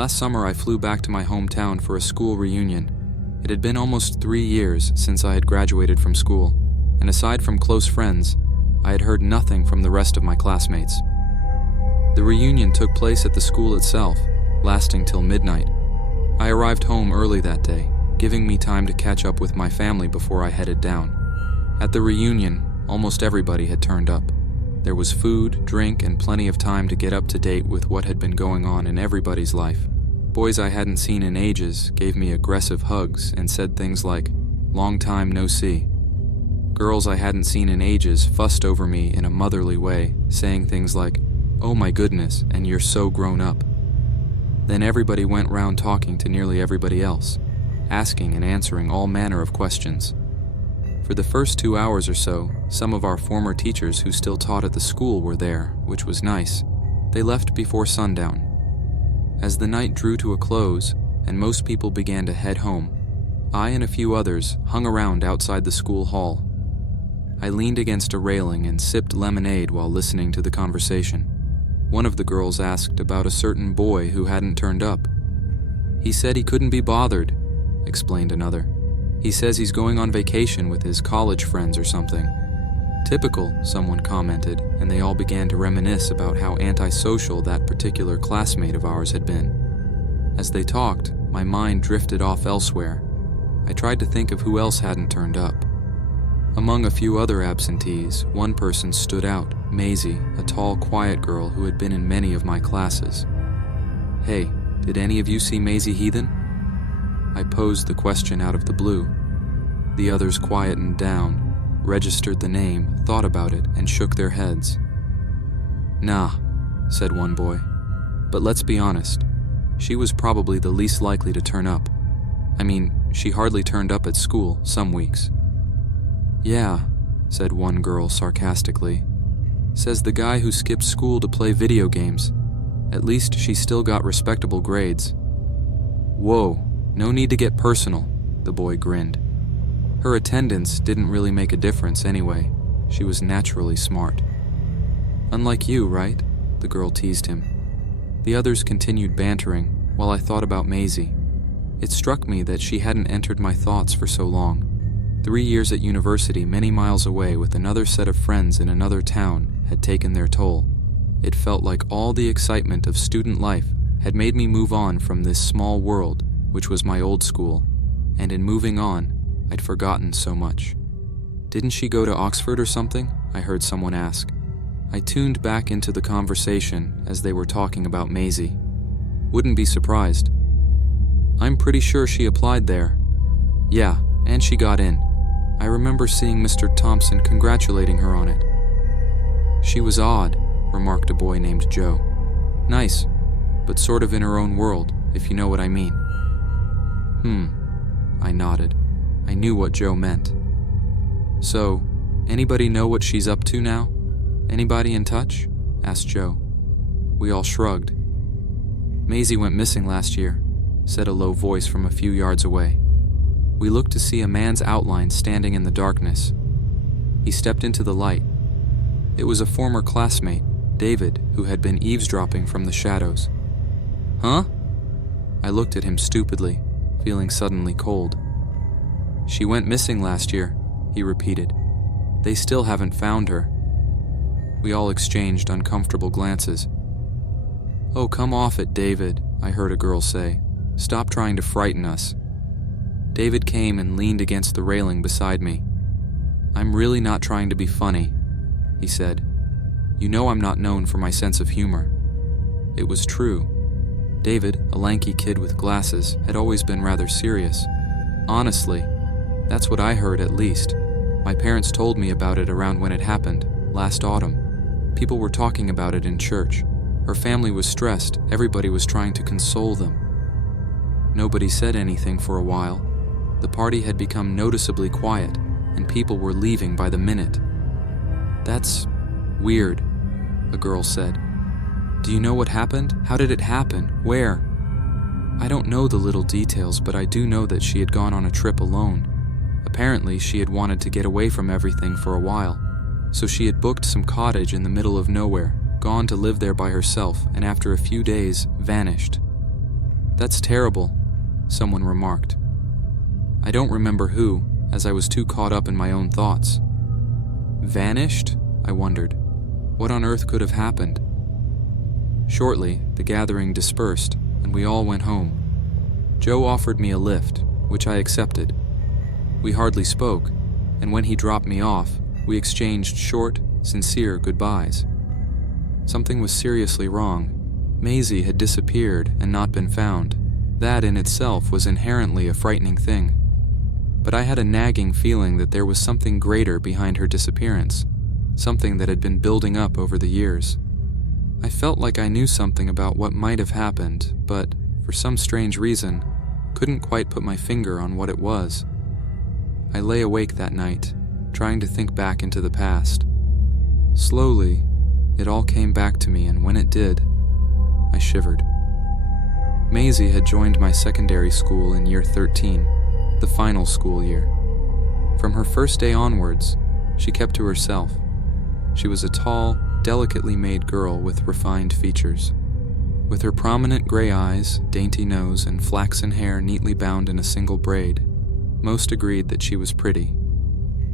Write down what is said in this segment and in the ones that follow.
Last summer I flew back to my hometown for a school reunion. It had been almost 3 years since I had graduated from school, and aside from close friends, I had heard nothing from the rest of my classmates. The reunion took place at the school itself, lasting till midnight. I arrived home early that day, giving me time to catch up with my family before I headed down. At the reunion, almost everybody had turned up. There was food, drink, and plenty of time to get up to date with what had been going on in everybody's life. Boys I hadn't seen in ages gave me aggressive hugs and said things like, "Long time no see." Girls I hadn't seen in ages fussed over me in a motherly way, saying things like, "Oh my goodness, and you're so grown up." Then everybody went round talking to nearly everybody else, asking and answering all manner of questions. For the first 2 hours or so, some of our former teachers who still taught at the school were there, which was nice. They left before sundown. As the night drew to a close, and most people began to head home, I and a few others hung around outside the school hall. I leaned against a railing and sipped lemonade while listening to the conversation. One of the girls asked about a certain boy who hadn't turned up. "He said he couldn't be bothered," explained another. "He says he's going on vacation with his college friends or something." "Typical," someone commented, and they all began to reminisce about how antisocial that particular classmate of ours had been. As they talked, my mind drifted off elsewhere. I tried to think of who else hadn't turned up. Among a few other absentees, one person stood out, Maisie, a tall, quiet girl who had been in many of my classes. "Hey, did any of you see Maisie Heathen?" I posed the question out of the blue. The others quietened down, registered the name, thought about it, and shook their heads. "Nah," said one boy. "But let's be honest, she was probably the least likely to turn up. I mean, she hardly turned up at school some weeks." "Yeah," said one girl sarcastically. "Says the guy who skipped school to play video games. At least she still got respectable grades." "Whoa, no need to get personal," the boy grinned. "Her attendance didn't really make a difference anyway. She was naturally smart." "Unlike you, right?" the girl teased him. The others continued bantering while I thought about Maisie. It struck me that she hadn't entered my thoughts for so long. 3 years at university many miles away with another set of friends in another town had taken their toll. It felt like all the excitement of student life had made me move on from this small world, which was my old school, and in moving on, I'd forgotten so much. "Didn't she go to Oxford or something?" I heard someone ask. I tuned back into the conversation as they were talking about Maisie. "Wouldn't be surprised." "I'm pretty sure she applied there." "Yeah, and she got in. I remember seeing Mr. Thompson congratulating her on it." "She was odd," remarked a boy named Joe. "Nice, but sort of in her own world, if you know what I mean." I nodded. I knew what Joe meant. "So, anybody know what she's up to now? Anybody in touch?" asked Joe. We all shrugged. "Maisie went missing last year," said a low voice from a few yards away. We looked to see a man's outline standing in the darkness. He stepped into the light. It was a former classmate, David, who had been eavesdropping from the shadows. "Huh?" I looked at him stupidly, feeling suddenly cold. "She went missing last year," he repeated. "They still haven't found her." We all exchanged uncomfortable glances. "Oh, come off it, David," I heard a girl say. "Stop trying to frighten us." David came and leaned against the railing beside me. "I'm really not trying to be funny," he said. "You know I'm not known for my sense of humor." It was true. David, a lanky kid with glasses, had always been rather serious. Honestly, that's what I heard at least. My parents told me about it around when it happened, last autumn. People were talking about it in church. Her family was stressed, everybody was trying to console them. Nobody said anything for a while. The party had become noticeably quiet, and people were leaving by the minute. "That's weird," a girl said. "Do you know what happened? How did it happen? Where?" "I don't know the little details, but I do know that she had gone on a trip alone. Apparently, she had wanted to get away from everything for a while, so she had booked some cottage in the middle of nowhere, gone to live there by herself, and after a few days, vanished." "That's terrible," someone remarked. I don't remember who, as I was too caught up in my own thoughts. Vanished? I wondered. What on earth could have happened? Shortly, the gathering dispersed, and we all went home. Joe offered me a lift, which I accepted. We hardly spoke, and when he dropped me off, we exchanged short, sincere goodbyes. Something was seriously wrong. Maisie had disappeared and not been found. That in itself was inherently a frightening thing. But I had a nagging feeling that there was something greater behind her disappearance, something that had been building up over the years. I felt like I knew something about what might have happened, but, for some strange reason, couldn't quite put my finger on what it was. I lay awake that night, trying to think back into the past. Slowly, it all came back to me, and when it did, I shivered. Maisie had joined my secondary school in year 13, the final school year. From her first day onwards, she kept to herself. She was a tall, delicately made girl with refined features. With her prominent gray eyes, dainty nose, and flaxen hair neatly bound in a single braid, most agreed that she was pretty.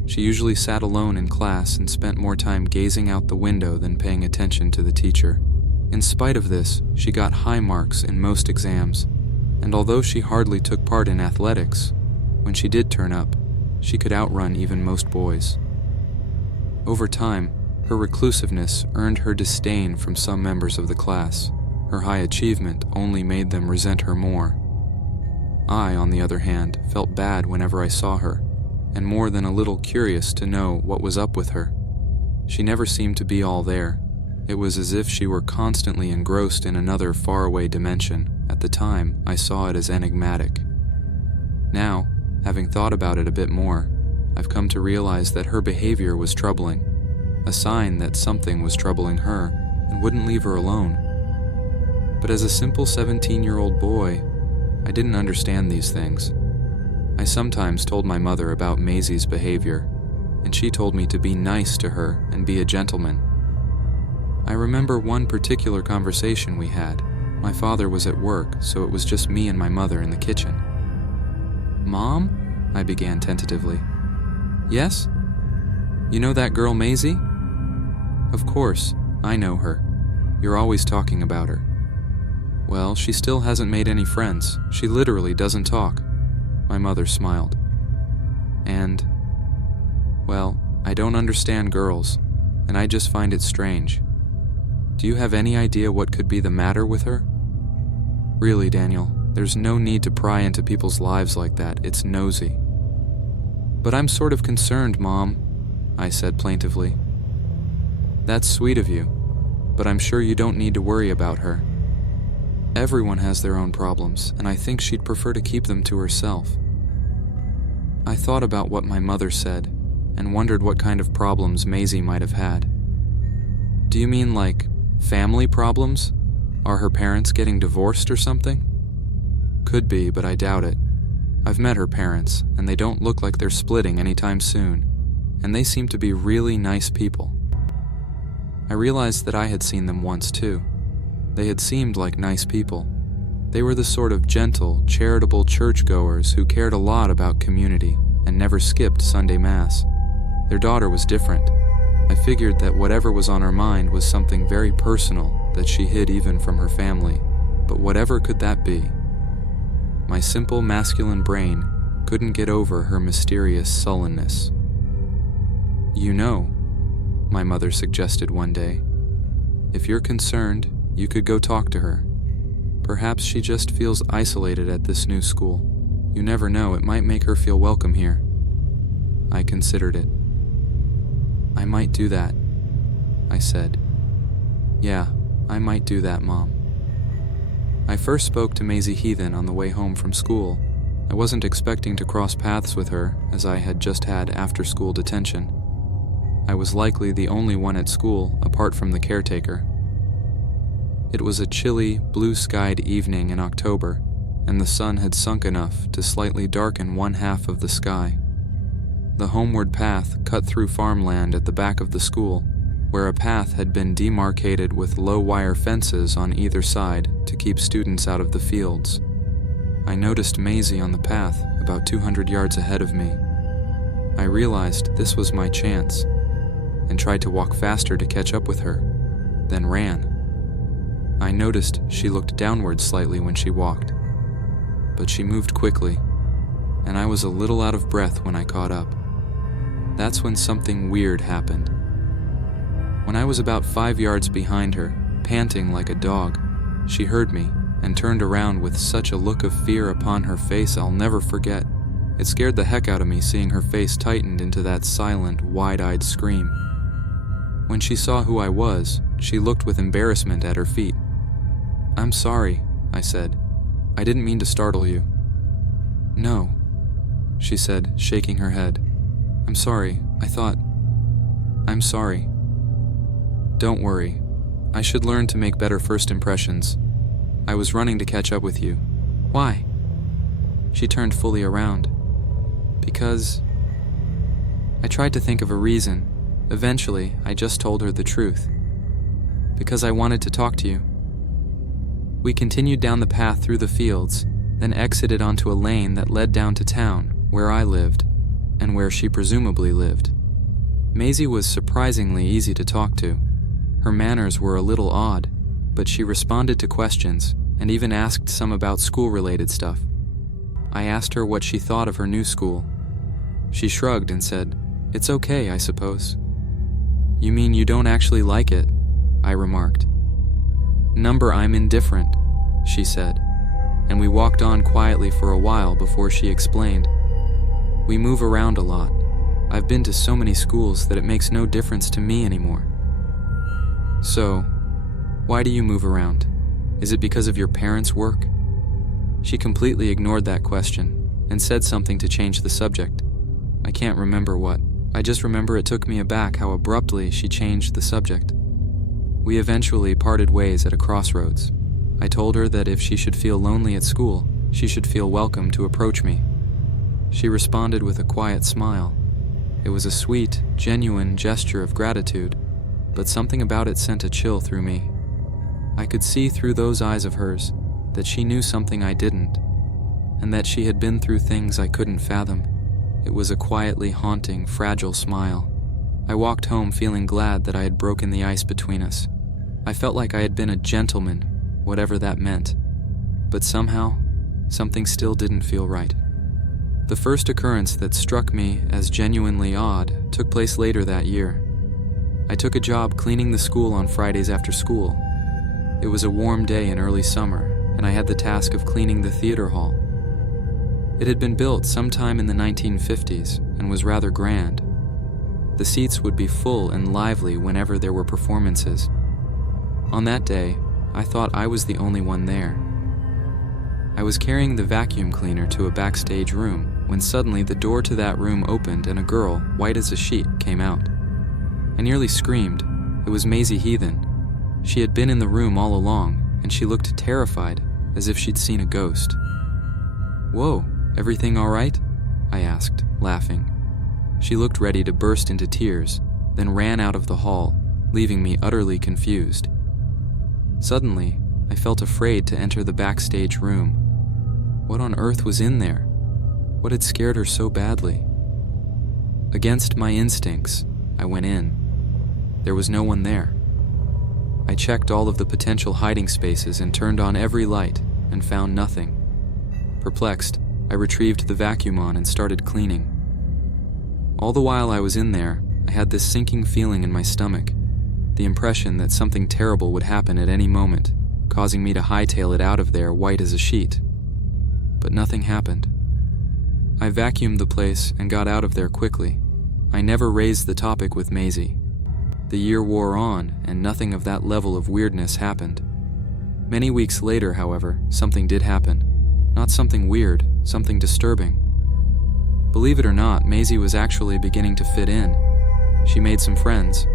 She usually sat alone in class and spent more time gazing out the window than paying attention to the teacher. In spite of this, she got high marks in most exams, and although she hardly took part in athletics, when she did turn up, she could outrun even most boys. Over time, her reclusiveness earned her disdain from some members of the class. Her high achievement only made them resent her more. I, on the other hand, felt bad whenever I saw her, and more than a little curious to know what was up with her. She never seemed to be all there. It was as if she were constantly engrossed in another faraway dimension. At the time, I saw it as enigmatic. Now, having thought about it a bit more, I've come to realize that her behavior was troubling, a sign that something was troubling her and wouldn't leave her alone. But as a simple 17-year-old boy, I didn't understand these things. I sometimes told my mother about Maisie's behavior, and she told me to be nice to her and be a gentleman. I remember one particular conversation we had. My father was at work, so it was just me and my mother in the kitchen. "Mom?" I began tentatively. "Yes? You know that girl Maisie?" "Of course, I know her. You're always talking about her." "Well, she still hasn't made any friends. She literally doesn't talk." My mother smiled. Well, I don't understand girls, and I just find it strange. Do you have any idea what could be the matter with her? Really, Daniel, there's no need to pry into people's lives like that. It's nosy. "But I'm sort of concerned, Mom," I said plaintively. "That's sweet of you, but I'm sure you don't need to worry about her. Everyone has their own problems, and I think she'd prefer to keep them to herself." I thought about what my mother said, and wondered what kind of problems Maisie might have had. "Do you mean like family problems? Are her parents getting divorced or something?" "Could be, but I doubt it. I've met her parents, and they don't look like they're splitting anytime soon, and they seem to be really nice people." I realized that I had seen them once too. They had seemed like nice people. They were the sort of gentle, charitable churchgoers who cared a lot about community and never skipped Sunday Mass. Their daughter was different. I figured that whatever was on her mind was something very personal that she hid even from her family, but whatever could that be? My simple masculine brain couldn't get over her mysterious sullenness. "You know," my mother suggested one day, "if you're concerned, you could go talk to her. Perhaps she just feels isolated at this new school. You never know, it might make her feel welcome here." I considered it. "I might do that," I said. "Yeah, I might do that, Mom." I first spoke to Maisie Heathen on the way home from school. I wasn't expecting to cross paths with her, as I had just had after-school detention. I was likely the only one at school, apart from the caretaker. It was a chilly, blue-skied evening in October, and the sun had sunk enough to slightly darken one half of the sky. The homeward path cut through farmland at the back of the school, where a path had been demarcated with low wire fences on either side to keep students out of the fields. I noticed Maisie on the path about 200 yards ahead of me. I realized this was my chance and tried to walk faster to catch up with her, then ran. I noticed she looked downward slightly when she walked, but she moved quickly, and I was a little out of breath when I caught up. That's when something weird happened. When I was about 5 yards behind her, panting like a dog, she heard me and turned around with such a look of fear upon her face I'll never forget. It scared the heck out of me seeing her face tightened into that silent, wide-eyed scream. When she saw who I was, she looked with embarrassment at her feet. "I'm sorry," I said. "I didn't mean to startle you." "No," she said, shaking her head. "I'm sorry, I'm sorry." "Don't worry. I should learn to make better first impressions. I was running to catch up with you." "Why?" She turned fully around. "Because..." I tried to think of a reason. Eventually, I just told her the truth. "Because I wanted to talk to you." We continued down the path through the fields, then exited onto a lane that led down to town, where I lived, and where she presumably lived. Maisie was surprisingly easy to talk to. Her manners were a little odd, but she responded to questions and even asked some about school-related stuff. I asked her what she thought of her new school. She shrugged and said, "It's okay, I suppose." "You mean you don't actually like it?" I remarked. "I'm indifferent," she said, and we walked on quietly for a while before she explained. "We move around a lot. I've been to so many schools that it makes no difference to me anymore." "So, why do you move around? Is it because of your parents' work?" She completely ignored that question and said something to change the subject. I can't remember what. I just remember it took me aback how abruptly she changed the subject. We eventually parted ways at a crossroads. I told her that if she should feel lonely at school, she should feel welcome to approach me. She responded with a quiet smile. It was a sweet, genuine gesture of gratitude, but something about it sent a chill through me. I could see through those eyes of hers that she knew something I didn't, and that she had been through things I couldn't fathom. It was a quietly haunting, fragile smile. I walked home feeling glad that I had broken the ice between us. I felt like I had been a gentleman, whatever that meant. But somehow, something still didn't feel right. The first occurrence that struck me as genuinely odd took place later that year. I took a job cleaning the school on Fridays after school. It was a warm day in early summer, and I had the task of cleaning the theater hall. It had been built sometime in the 1950s and was rather grand. The seats would be full and lively whenever there were performances. On that day, I thought I was the only one there. I was carrying the vacuum cleaner to a backstage room when suddenly the door to that room opened and a girl, white as a sheet, came out. I nearly screamed. It was Maisie Heathen. She had been in the room all along, and she looked terrified, as if she'd seen a ghost. "Whoa, everything all right?" I asked, laughing. She looked ready to burst into tears, then ran out of the hall, leaving me utterly confused. Suddenly, I felt afraid to enter the backstage room. What on earth was in there? What had scared her so badly? Against my instincts, I went in. There was no one there. I checked all of the potential hiding spaces and turned on every light and found nothing. Perplexed, I retrieved the vacuum on and started cleaning. All the while I was in there, I had this sinking feeling in my stomach, the impression that something terrible would happen at any moment, causing me to hightail it out of there white as a sheet. But nothing happened. I vacuumed the place and got out of there quickly. I never raised the topic with Maisie. The year wore on, and nothing of that level of weirdness happened. Many weeks later, however, something did happen. Not something weird, something disturbing. Believe it or not, Maisie was actually beginning to fit in. She made some friends.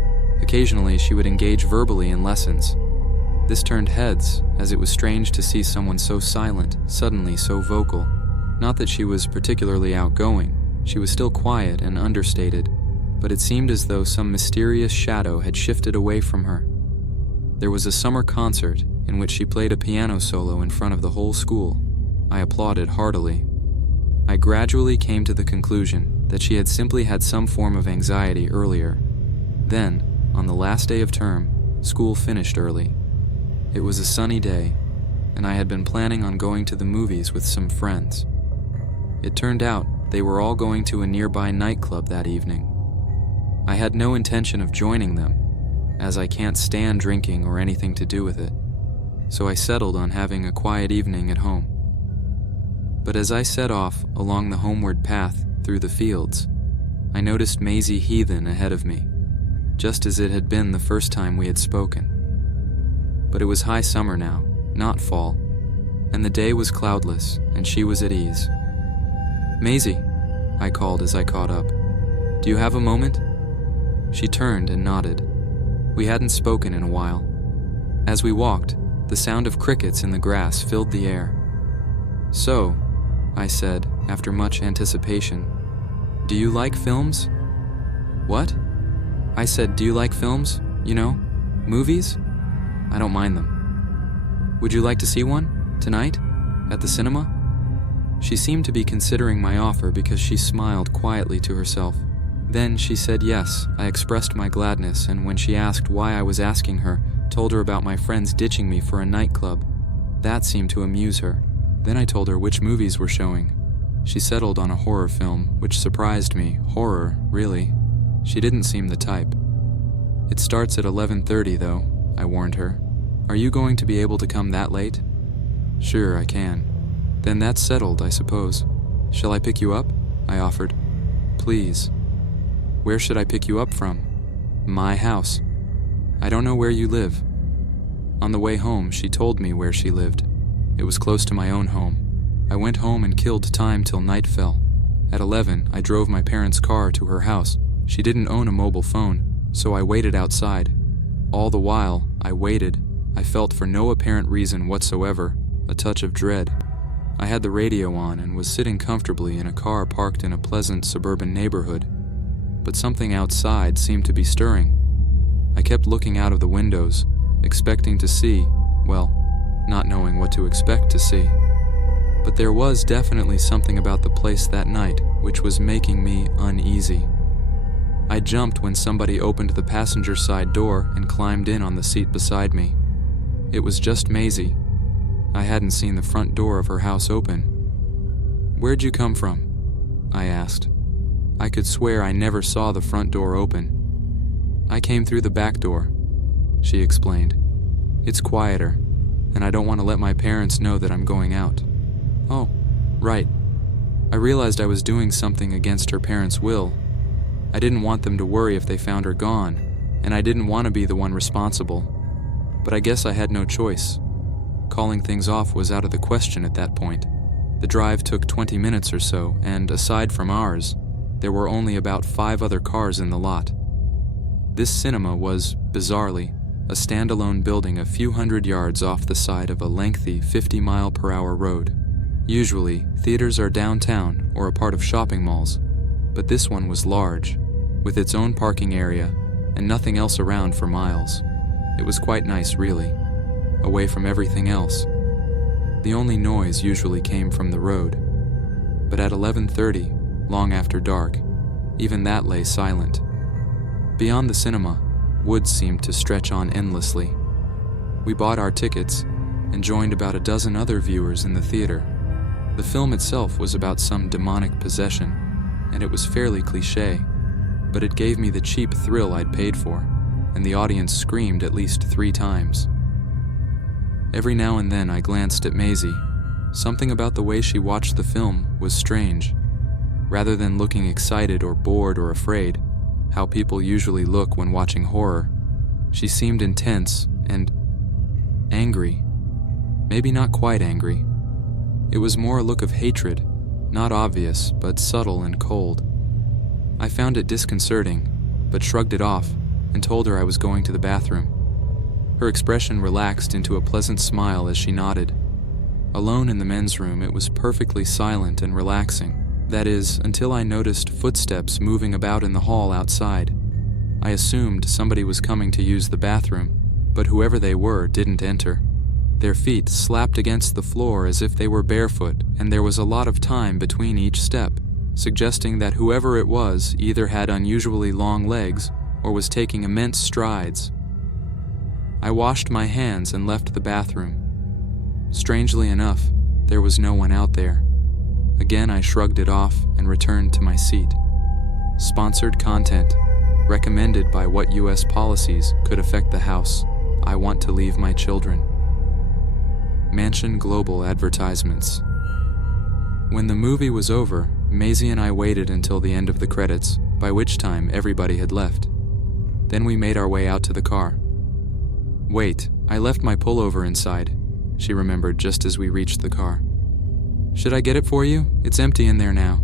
Occasionally, she would engage verbally in lessons. This turned heads, as it was strange to see someone so silent, suddenly so vocal. Not that she was particularly outgoing. She was still quiet and understated, but it seemed as though some mysterious shadow had shifted away from her. There was a summer concert in which she played a piano solo in front of the whole school. I applauded heartily. I gradually came to the conclusion that she had simply had some form of anxiety earlier. Then, on the last day of term, school finished early. It was a sunny day, and I had been planning on going to the movies with some friends. It turned out they were all going to a nearby nightclub that evening. I had no intention of joining them, as I can't stand drinking or anything to do with it, so I settled on having a quiet evening at home. But as I set off along the homeward path through the fields, I noticed Maisie Heathen ahead of me, just as it had been the first time we had spoken. But it was high summer now, not fall, and the day was cloudless, and she was at ease. "Maisie," I called as I caught up. "Do you have a moment?" She turned and nodded. We hadn't spoken in a while. As we walked, the sound of crickets in the grass filled the air. "So," I said, after much anticipation, "do you like films?" "What?" I said, "Do you like films? You know, movies?" "I don't mind them." "Would you like to see one? Tonight? At the cinema?" She seemed to be considering my offer because she smiled quietly to herself. Then she said yes. I expressed my gladness, and when she asked why I was asking her, told her about my friends ditching me for a nightclub. That seemed to amuse her. Then I told her which movies were showing. She settled on a horror film, which surprised me. Horror, really? She didn't seem the type. "It starts at 11:30 though," I warned her. "Are you going to be able to come that late?" "Sure, I can." "Then that's settled, I suppose. Shall I pick you up?" I offered. "Please." "Where should I pick you up from?" "My house." "I don't know where you live." On the way home, she told me where she lived. It was close to my own home. I went home and killed time till night fell. At 11, I drove my parents' car to her house. She didn't own a mobile phone, so I waited outside. All the while I waited, I felt for no apparent reason whatsoever a touch of dread. I had the radio on and was sitting comfortably in a car parked in a pleasant suburban neighborhood. But something outside seemed to be stirring. I kept looking out of the windows, expecting to see, well, not knowing what to expect to see. But there was definitely something about the place that night which was making me uneasy. I jumped when somebody opened the passenger side door and climbed in on the seat beside me. It was just Maisie. I hadn't seen the front door of her house open. "Where'd you come from?" I asked. I could swear I never saw the front door open. "I came through the back door," she explained. "It's quieter, and I don't want to let my parents know that I'm going out." "Oh, right." I realized I was doing something against her parents' will. I didn't want them to worry if they found her gone, and I didn't want to be the one responsible. But I guess I had no choice. Calling things off was out of the question at that point. The drive took 20 minutes or so, and aside from ours, there were only about 5 other cars in the lot. This cinema was, bizarrely, a standalone building a few hundred yards off the side of a lengthy 50-mile-per-hour road. Usually, theaters are downtown or a part of shopping malls, but this one was large, with its own parking area and nothing else around for miles. It was quite nice, really, away from everything else. The only noise usually came from the road, but at 11:30, long after dark, even that lay silent. Beyond the cinema, woods seemed to stretch on endlessly. We bought our tickets and joined about a dozen other viewers in the theater. The film itself was about some demonic possession, and it was fairly cliché, but it gave me the cheap thrill I'd paid for, and the audience screamed at least 3 times. Every now and then I glanced at Maisie. Something about the way she watched the film was strange. Rather than looking excited or bored or afraid, how people usually look when watching horror, she seemed intense and angry. Maybe not quite angry. It was more a look of hatred, not obvious, but subtle and cold. I found it disconcerting, but shrugged it off and told her I was going to the bathroom. Her expression relaxed into a pleasant smile as she nodded. Alone in the men's room, it was perfectly silent and relaxing. That is, until I noticed footsteps moving about in the hall outside. I assumed somebody was coming to use the bathroom, but whoever they were didn't enter. Their feet slapped against the floor as if they were barefoot, and there was a lot of time between each step, suggesting that whoever it was either had unusually long legs or was taking immense strides. I washed my hands and left the bathroom. Strangely enough, there was no one out there. Again, I shrugged it off and returned to my seat. Sponsored content. Recommended by what U.S. policies could affect the house I want to leave my children. Mansion Global advertisements. When the movie was over, Maisie and I waited until the end of the credits, by which time everybody had left. Then we made our way out to the car. "Wait, I left my pullover inside," she remembered just as we reached the car. "Should I get it for you? It's empty in there now."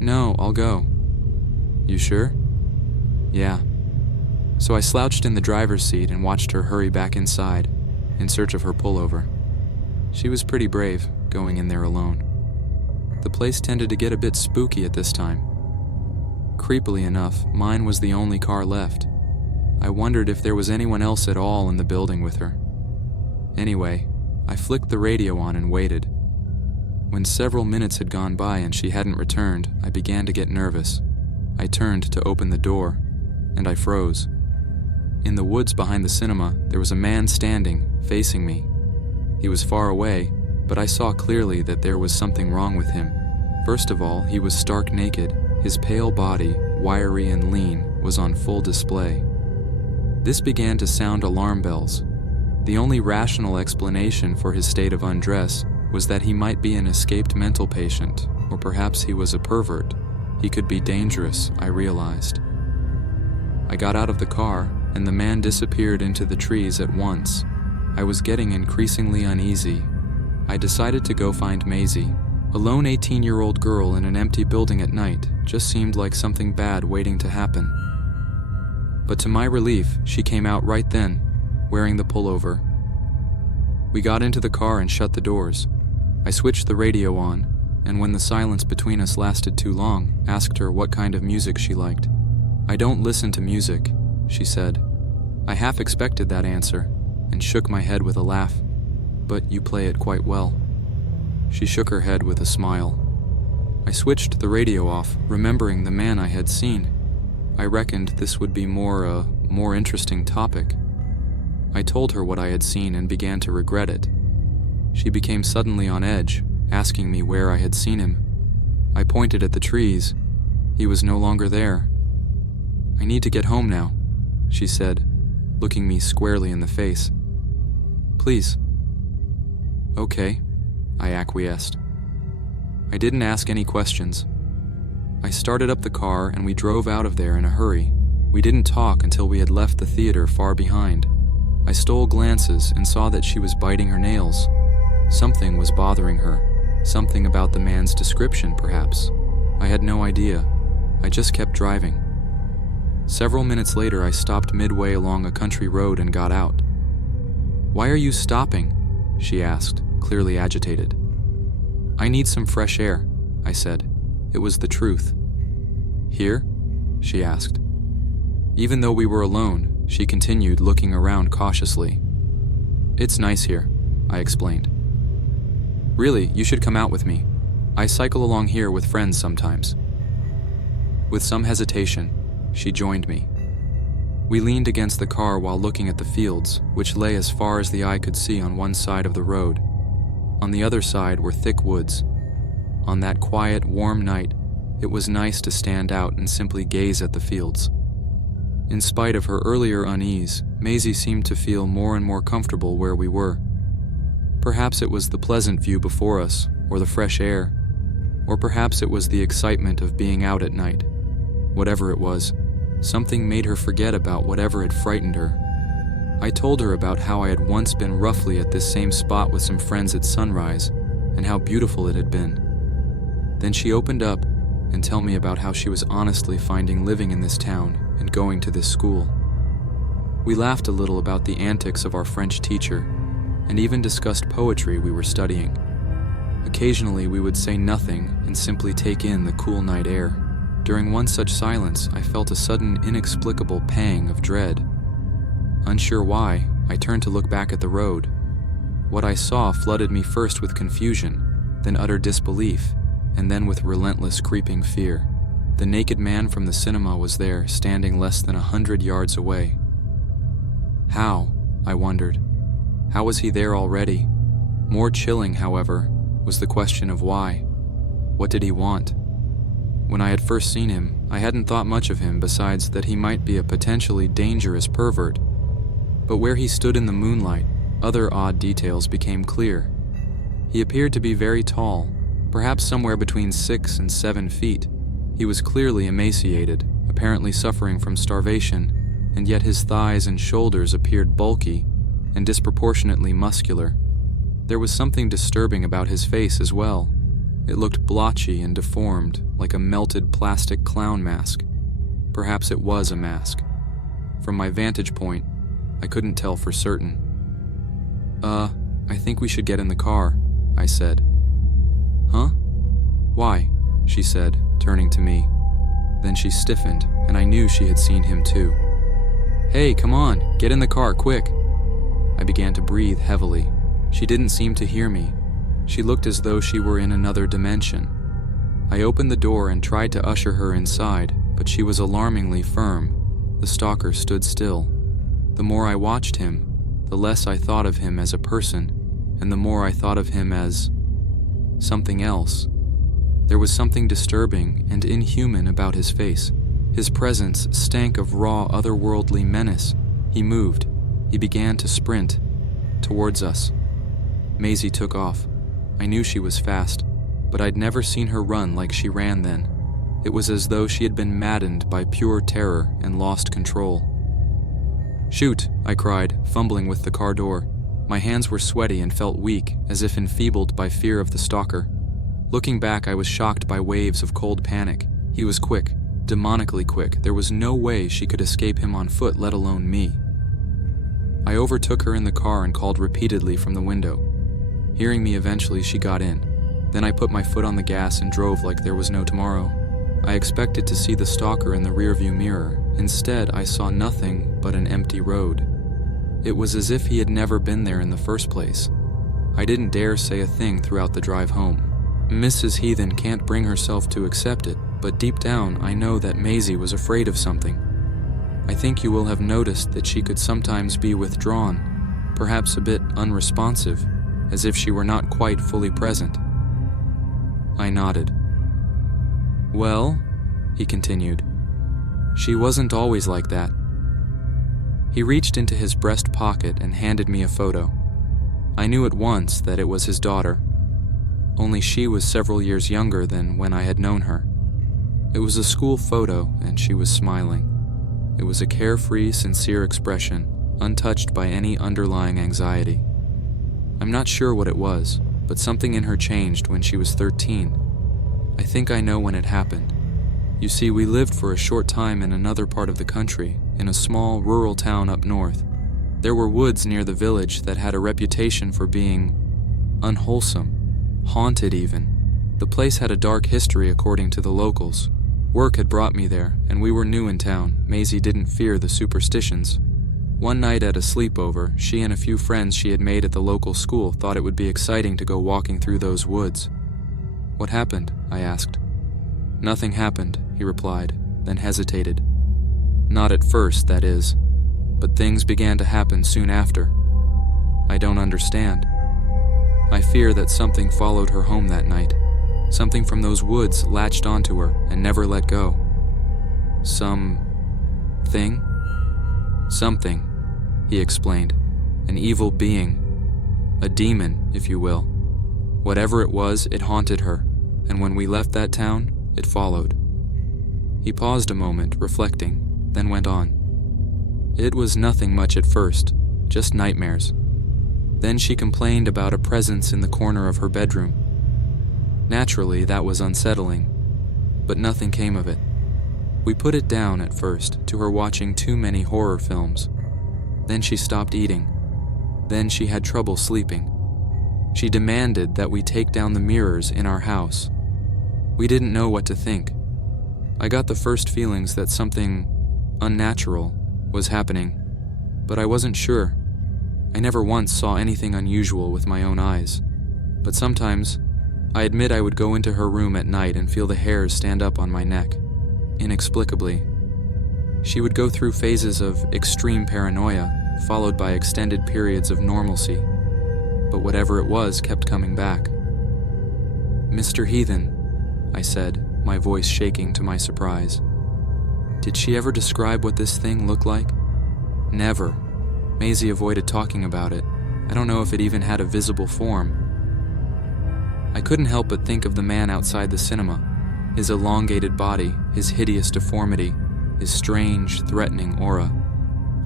"No, I'll go." "You sure?" "Yeah." So I slouched in the driver's seat and watched her hurry back inside, in search of her pullover. She was pretty brave, going in there alone. The place tended to get a bit spooky at this time. Creepily enough, mine was the only car left. I wondered if there was anyone else at all in the building with her. Anyway, I flicked the radio on and waited. When several minutes had gone by and she hadn't returned, I began to get nervous. I turned to open the door, and I froze. In the woods behind the cinema, there was a man standing, facing me. He was far away, but I saw clearly that there was something wrong with him. First of all, he was stark naked. His pale body, wiry and lean, was on full display. This began to sound alarm bells. The only rational explanation for his state of undress was that he might be an escaped mental patient, or perhaps he was a pervert. He could be dangerous, I realized. I got out of the car, and the man disappeared into the trees at once. I was getting increasingly uneasy. I decided to go find Maisie. A lone 18-year-old girl in an empty building at night just seemed like something bad waiting to happen. But to my relief, she came out right then, wearing the pullover. We got into the car and shut the doors. I switched the radio on, and when the silence between us lasted too long, asked her what kind of music she liked. "I don't listen to music," she said. I half expected that answer, and shook my head with a laugh. "But you play it quite well." She shook her head with a smile. I switched the radio off, remembering the man I had seen. I reckoned this would be a more interesting topic. I told her what I had seen and began to regret it. She became suddenly on edge, asking me where I had seen him. I pointed at the trees. He was no longer there. "I need to get home now," she said, looking me squarely in the face. "Please." "Okay," I acquiesced. I didn't ask any questions. I started up the car and we drove out of there in a hurry. We didn't talk until we had left the theater far behind. I stole glances and saw that she was biting her nails. Something was bothering her. Something about the man's description, perhaps. I had no idea. I just kept driving. Several minutes later, I stopped midway along a country road and got out. "Why are you stopping?" she asked, clearly agitated. "I need some fresh air," I said. It was the truth. "Here?" she asked. Even though we were alone, she continued looking around cautiously. "It's nice here," I explained. "Really, you should come out with me. I cycle along here with friends sometimes." With some hesitation, she joined me. We leaned against the car while looking at the fields, which lay as far as the eye could see on one side of the road. On the other side were thick woods. On that quiet, warm night, it was nice to stand out and simply gaze at the fields. In spite of her earlier unease, Maisie seemed to feel more and more comfortable where we were. Perhaps it was the pleasant view before us, or the fresh air, or perhaps it was the excitement of being out at night. Whatever it was, something made her forget about whatever had frightened her. I told her about how I had once been roughly at this same spot with some friends at sunrise, and how beautiful it had been. Then she opened up and told me about how she was honestly finding living in this town and going to this school. We laughed a little about the antics of our French teacher, and even discussed poetry we were studying. Occasionally we would say nothing and simply take in the cool night air. During one such silence, I felt a sudden inexplicable pang of dread. Unsure why, I turned to look back at the road. What I saw flooded me first with confusion, then utter disbelief, and then with relentless creeping fear. The naked man from the cinema was there, standing less than 100 yards away. How? I wondered. How was he there already? More chilling, however, was the question of why. What did he want? When I had first seen him, I hadn't thought much of him besides that he might be a potentially dangerous pervert. But where he stood in the moonlight, other odd details became clear. He appeared to be very tall, perhaps somewhere between 6 and 7 feet. He was clearly emaciated, apparently suffering from starvation, and yet his thighs and shoulders appeared bulky and disproportionately muscular. There was something disturbing about his face as well. It looked blotchy and deformed, like a melted plastic clown mask. Perhaps it was a mask. From my vantage point, I couldn't tell for certain. I think we should get in the car, I said. Huh? Why? She said, turning to me. Then she stiffened, and I knew she had seen him too. Hey, come on, get in the car, quick! I began to breathe heavily. She didn't seem to hear me. She looked as though she were in another dimension. I opened the door and tried to usher her inside, but she was alarmingly firm. The stalker stood still. The more I watched him, the less I thought of him as a person, and the more I thought of him as something else. There was something disturbing and inhuman about his face. His presence stank of raw, otherworldly menace. He moved. He began to sprint towards us. Maisie took off. I knew she was fast, but I'd never seen her run like she ran then. It was as though she had been maddened by pure terror and lost control. Shoot, I cried, fumbling with the car door. My hands were sweaty and felt weak, as if enfeebled by fear of the stalker. Looking back, I was shocked by waves of cold panic. He was quick, demonically quick. There was no way she could escape him on foot, let alone me. I overtook her in the car and called repeatedly from the window. Hearing me eventually, she got in. Then I put my foot on the gas and drove like there was no tomorrow. I expected to see the stalker in the rearview mirror. Instead, I saw nothing but an empty road. It was as if he had never been there in the first place. I didn't dare say a thing throughout the drive home. Mrs. Heathen can't bring herself to accept it, but deep down I know that Maisie was afraid of something. I think you will have noticed that she could sometimes be withdrawn, perhaps a bit unresponsive, as if she were not quite fully present. I nodded. Well, he continued, she wasn't always like that. He reached into his breast pocket and handed me a photo. I knew at once that it was his daughter, only she was several years younger than when I had known her. It was a school photo, and she was smiling. It was a carefree, sincere expression, untouched by any underlying anxiety. I'm not sure what it was, but something in her changed when she was 13. I think I know when it happened. You see, we lived for a short time in another part of the country, in a small, rural town up north. There were woods near the village that had a reputation for being unwholesome, haunted even. The place had a dark history according to the locals. Work had brought me there, and we were new in town. Maisie didn't fear the superstitions. One night at a sleepover, she and a few friends she had made at the local school thought it would be exciting to go walking through those woods. What happened? I asked. Nothing happened, he replied, then hesitated. Not at first, that is, but things began to happen soon after. I don't understand. I fear that something followed her home that night. Something from those woods latched onto her and never let go. Something, he explained. An evil being. A demon, if you will. Whatever it was, it haunted her, and when we left that town, it followed. He paused a moment, reflecting, then went on. It was nothing much at first, just nightmares. Then she complained about a presence in the corner of her bedroom. Naturally, that was unsettling, but nothing came of it. We put it down at first to her watching too many horror films. Then she stopped eating. Then she had trouble sleeping. She demanded that we take down the mirrors in our house. We didn't know what to think. I got the first feelings that something unnatural was happening, but I wasn't sure. I never once saw anything unusual with my own eyes, but sometimes, I admit I would go into her room at night and feel the hairs stand up on my neck, inexplicably. She would go through phases of extreme paranoia, followed by extended periods of normalcy, but whatever it was kept coming back. "Mr. Heathen," I said, my voice shaking to my surprise. "Did she ever describe what this thing looked like?" "Never." Maisie avoided talking about it. I don't know if it even had a visible form. I couldn't help but think of the man outside the cinema, his elongated body, his hideous deformity, his strange, threatening aura.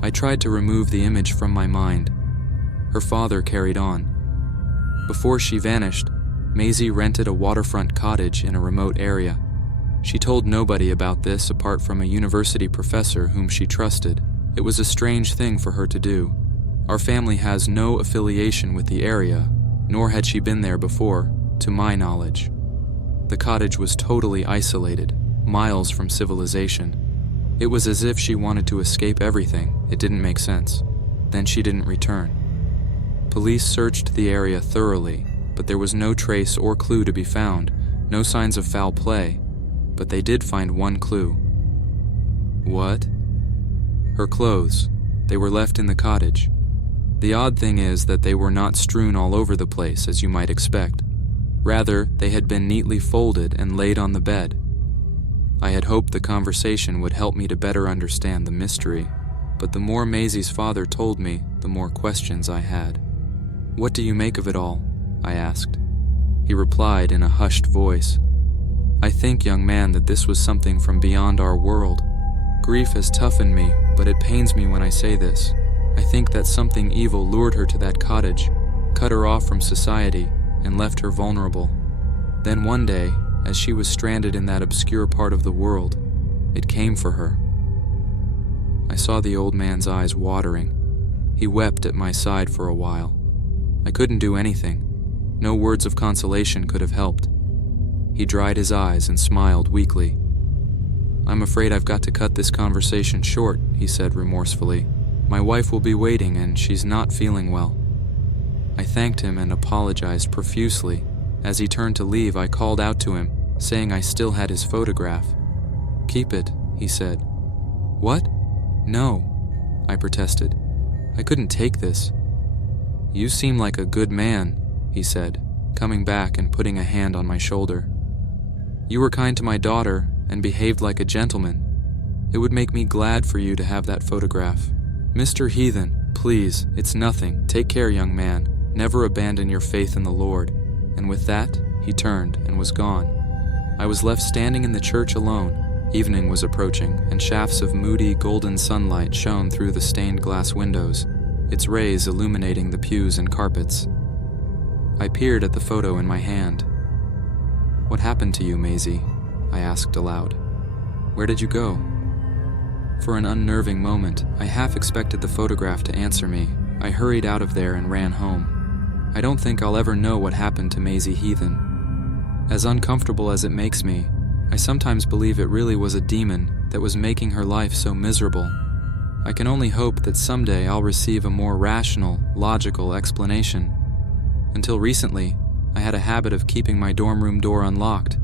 I tried to remove the image from my mind. Her father carried on. Before she vanished, Maisie rented a waterfront cottage in a remote area. She told nobody about this apart from a university professor whom she trusted. It was a strange thing for her to do. Our family has no affiliation with the area, nor had she been there before, to my knowledge. The cottage was totally isolated, miles from civilization. It was as if she wanted to escape everything. It didn't make sense. Then she didn't return. Police searched the area thoroughly, but there was no trace or clue to be found, no signs of foul play, but they did find one clue. What? Her clothes. They were left in the cottage. The odd thing is that they were not strewn all over the place, as you might expect. Rather, they had been neatly folded and laid on the bed. I had hoped the conversation would help me to better understand the mystery, but the more Maisie's father told me, the more questions I had. "What do you make of it all?" I asked. He replied in a hushed voice, "I think, young man, that this was something from beyond our world. Grief has toughened me, but it pains me when I say this. I think that something evil lured her to that cottage, cut her off from society, and left her vulnerable. Then one day, as she was stranded in that obscure part of the world, it came for her." I saw the old man's eyes watering. He wept at my side for a while. I couldn't do anything. No words of consolation could have helped. He dried his eyes and smiled weakly. "I'm afraid I've got to cut this conversation short," he said remorsefully. "My wife will be waiting and she's not feeling well." I thanked him and apologized profusely. As he turned to leave, I called out to him, saying I still had his photograph. "Keep it," he said. "What?" "No," I protested. "I couldn't take this." "You seem like a good man," he said, coming back and putting a hand on my shoulder. "You were kind to my daughter and behaved like a gentleman. It would make me glad for you to have that photograph. Mr. Heathen, please, it's nothing. Take care, young man. Never abandon your faith in the Lord." And with that, he turned and was gone. I was left standing in the church alone. Evening was approaching, and shafts of moody golden sunlight shone through the stained glass windows, its rays illuminating the pews and carpets. I peered at the photo in my hand. "What happened to you, Maisie?" I asked aloud. "Where did you go?" For an unnerving moment, I half expected the photograph to answer me. I hurried out of there and ran home. I don't think I'll ever know what happened to Maisie Heathen. As uncomfortable as it makes me, I sometimes believe it really was a demon that was making her life so miserable. I can only hope that someday I'll receive a more rational, logical explanation. Until recently, I had a habit of keeping my dorm room door unlocked,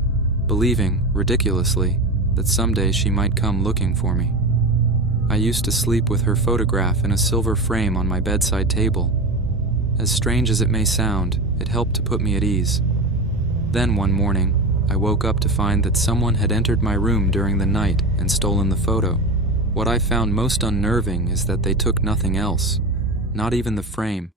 believing, ridiculously, that someday she might come looking for me. I used to sleep with her photograph in a silver frame on my bedside table. As strange as it may sound, it helped to put me at ease. Then one morning, I woke up to find that someone had entered my room during the night and stolen the photo. What I found most unnerving is that they took nothing else, not even the frame.